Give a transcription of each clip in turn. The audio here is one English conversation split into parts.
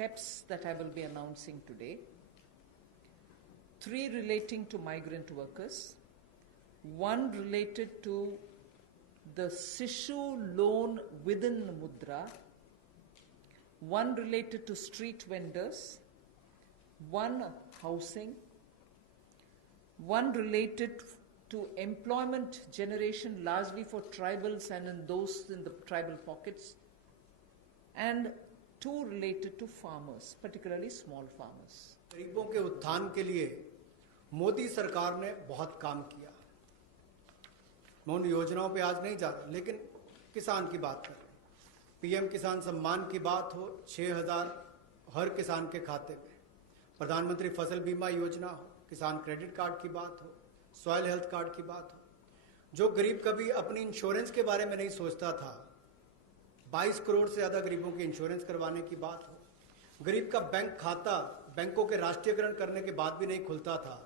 steps that I will be announcing today. 3 relating to migrant workers, 1 related to the Sishu loan within Mudra, 1 related to street vendors, 1 housing, 1 related to employment generation largely for tribals and in those in the tribal pockets, and 2 related to farmers, particularly small farmers. गरीबों के उत्थान के लिए मोदी सरकार ने बहुत काम किया। मैं उन योजनाओं पे आज नहीं जा रहा, लेकिन किसान की बात कर रहे हैं। पीएम किसान सम्मान की बात हो, 6,000 हर किसान के खाते में, प्रधानमंत्री फसल बीमा योजना हो, किसान क्रेडिट कार्ड की बात हो, सॉइल हेल्थ कार्ड की बात हो। जो गरीब कभी अपनी इंश्योरेंस के बारे में नहीं सोचता था, 22 करोड़ से ज़्यादा गरीबों की इंश्योरेंस करवाने की बात हो। गरीब का बैंक खाता बैंकों के राष्ट्रीयकरण करने के बाद भी नहीं खुलता था,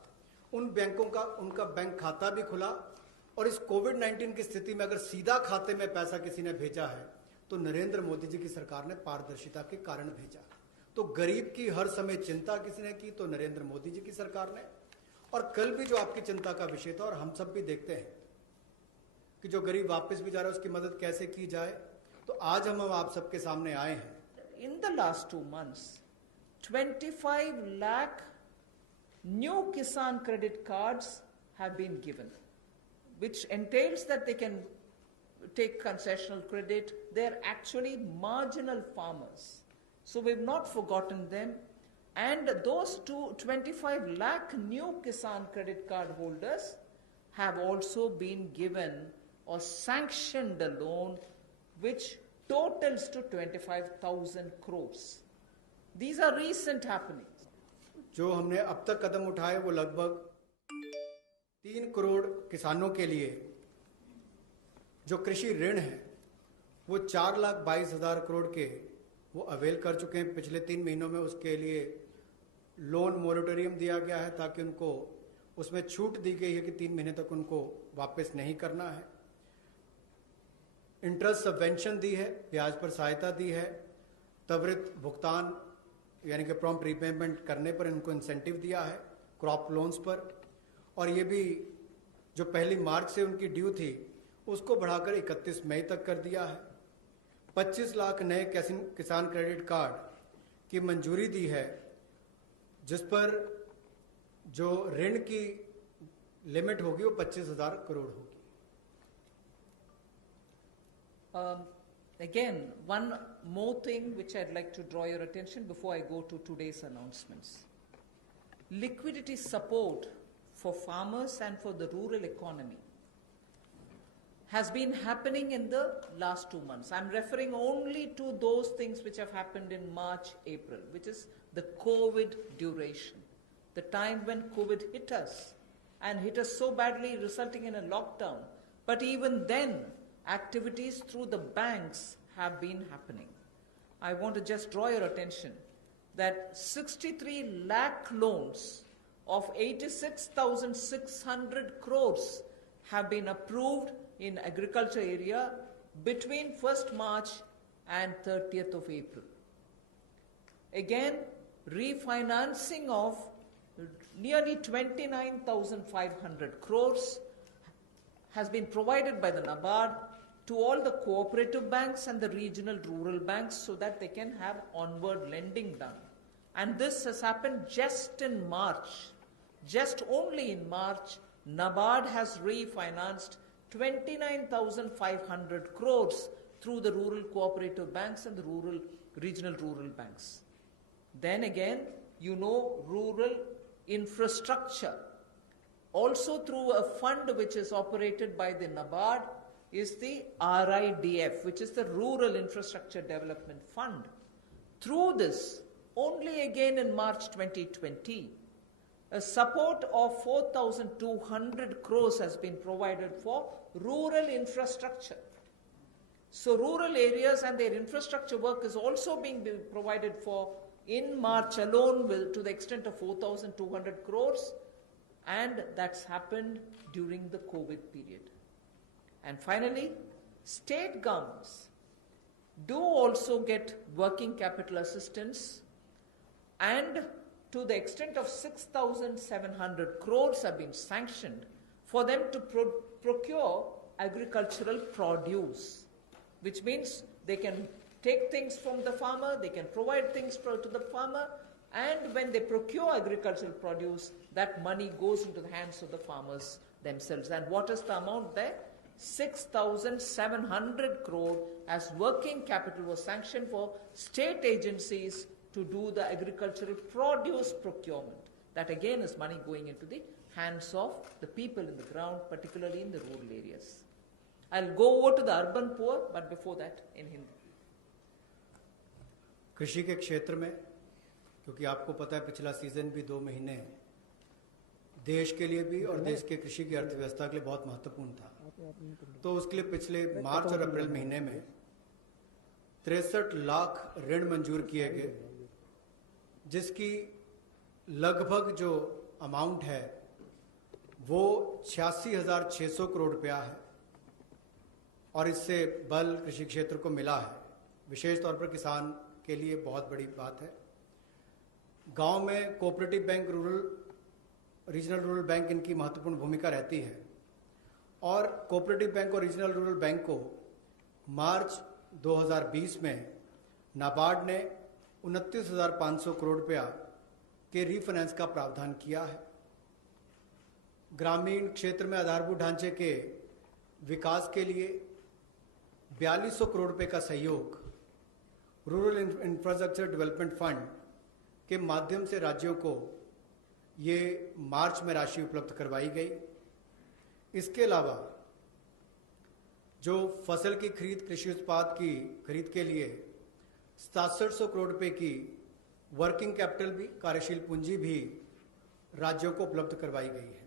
उन बैंकों का उनका बैंक खाता भी खुला। और इस कोविड-19 की स्थिति में अगर सीधा खाते में पैसा किसी ने भेजा है तो नरेंद्र मोदी जी की सरकार ने पारदर्शिता के कारण भेजा। तो गरीब की हर समय चिंता किसने की? तो नरेंद्र मोदी जी की सरकार ने। और कल भी जो आपकी चिंता का विषय था, और हम सब भी देखते हैं कि जो गरीब वापस भी जा रहा है उसकी मदद कैसे की जाए, तो आज हम आप सबके सामने आए हैं। In the last 2 months, 25 lakh new Kisan credit cards have been given, which entails that they can take concessional credit. They're actually marginal farmers. So we've not forgotten them. And those 25 lakh new Kisan credit card holders have also been given or sanctioned a loan which totals to 25,000 crores. These are recent happenings. जो हमने अब तक कदम उठाए वो लगभग 3 करोड़ किसानों के लिए जो कृषि ऋण है वो 4,22,000 करोड़ के वो अवेल कर चुके हैं। पिछले 3 महीनों में उसके लिए लोन मोरेटोरियम दिया गया है ताकि उनको उसमें छूट दी गई है कि 3 महीने तक उनको वापस नहीं करना है। इंटरेस्ट सबवेंशन दी है, ब्याज पर सहायता दी है, त्वरित भुगतान यानी कि प्रॉम्प्ट रीपेमेंट करने पर इनको इंसेंटिव दिया है, क्रॉप लोन्स पर। और ये भी जो 1 मार्च से उनकी ड्यू थी उसको बढ़ाकर 31 मई तक कर दिया है। 25 लाख नए किसान क्रेडिट कार्ड की मंजूरी दी है, जिस पर जो ऋण की लिमिट होगी वो 25,000 करोड़ होगी। Again, one more thing which I'd like to draw your attention before I go to today's announcements. Liquidity support for farmers and for the rural economy has been happening in the last 2 months. I'm referring only to those things which have happened in March, April, which is the COVID duration, the time when COVID hit us and hit us so badly, resulting in a lockdown. But even then, activities through the banks have been happening. I want to just draw your attention that 63 lakh loans of 86,600 crores have been approved in agriculture area between 1st March and 30th of April. Again, refinancing of nearly 29,500 crores has been provided by the NABARD to all the cooperative banks and the regional rural banks so that they can have onward lending done. And this has happened just in March. Just only in March, NABARD has refinanced 29,500 crores through the rural cooperative banks and the regional rural banks. Then again, you know, rural infrastructure, also through a fund which is operated by the NABARD, is the RIDF, which is the Rural Infrastructure Development Fund. Through this, only again in March 2020, a support of 4,200 crores has been provided for rural infrastructure. So rural areas and their infrastructure work is also being provided for in March alone to the extent of 4,200 crores, and that's happened during the COVID period. And finally, state governments do also get working capital assistance and to the extent of 6,700 crores have been sanctioned for them to procure agricultural produce, which means they can take things from the farmer, they can provide things to the farmer, and when they procure agricultural produce, that money goes into the hands of the farmers themselves. And what is the amount there? 6,700 crore as working capital was sanctioned for state agencies to do the agricultural produce procurement. That again is money going into the hands of the people in the ground, particularly in the rural areas. I'll go over to the urban poor, but before that in Hindi. कृषि के क्षेत्र में, क्योंकि आपको पता है पिछला season भी 2 महीने देश के लिए भी और देश के कृषि की अर्थव्यवस्था के लिए बहुत महत्वपूर्ण था, तो उसके लिए पिछले मार्च और अप्रैल महीने में 63 लाख ऋण मंजूर किए गए, जिसकी लगभग जो अमाउंट है वो 86,600 करोड़ रुपया है और इससे बल कृषि क्षेत्र को मिला है। विशेष तौर पर किसान के लिए बहुत बड़ी बात है। गांव में cooperative bank, regional rural bank इनकी महत्वपूर्ण भूमिका रहती है और कोऑपरेटिव बैंक और रीजनल रूरल बैंक को मार्च 2020 में नाबार्ड ने 29,500 करोड़ रुपया के रीफाइनेंस का प्रावधान किया है। ग्रामीण क्षेत्र में आधारभूत ढांचे के विकास के लिए 4200 करोड़ रुपए का सहयोग रूरल इंफ्रास्ट्रक्चर डेवलपमेंट फंड के माध्यम से राज्यों को ये मार्च में राशि उपलब्ध करवाई गई। इसके अलावा जो फसल की खरीद, कृषि उत्पाद की खरीद के लिए 6700 करोड़ रुपए की वर्किंग कैपिटल भी, कार्यशील पूंजी भी राज्यों को उपलब्ध करवाई गई है।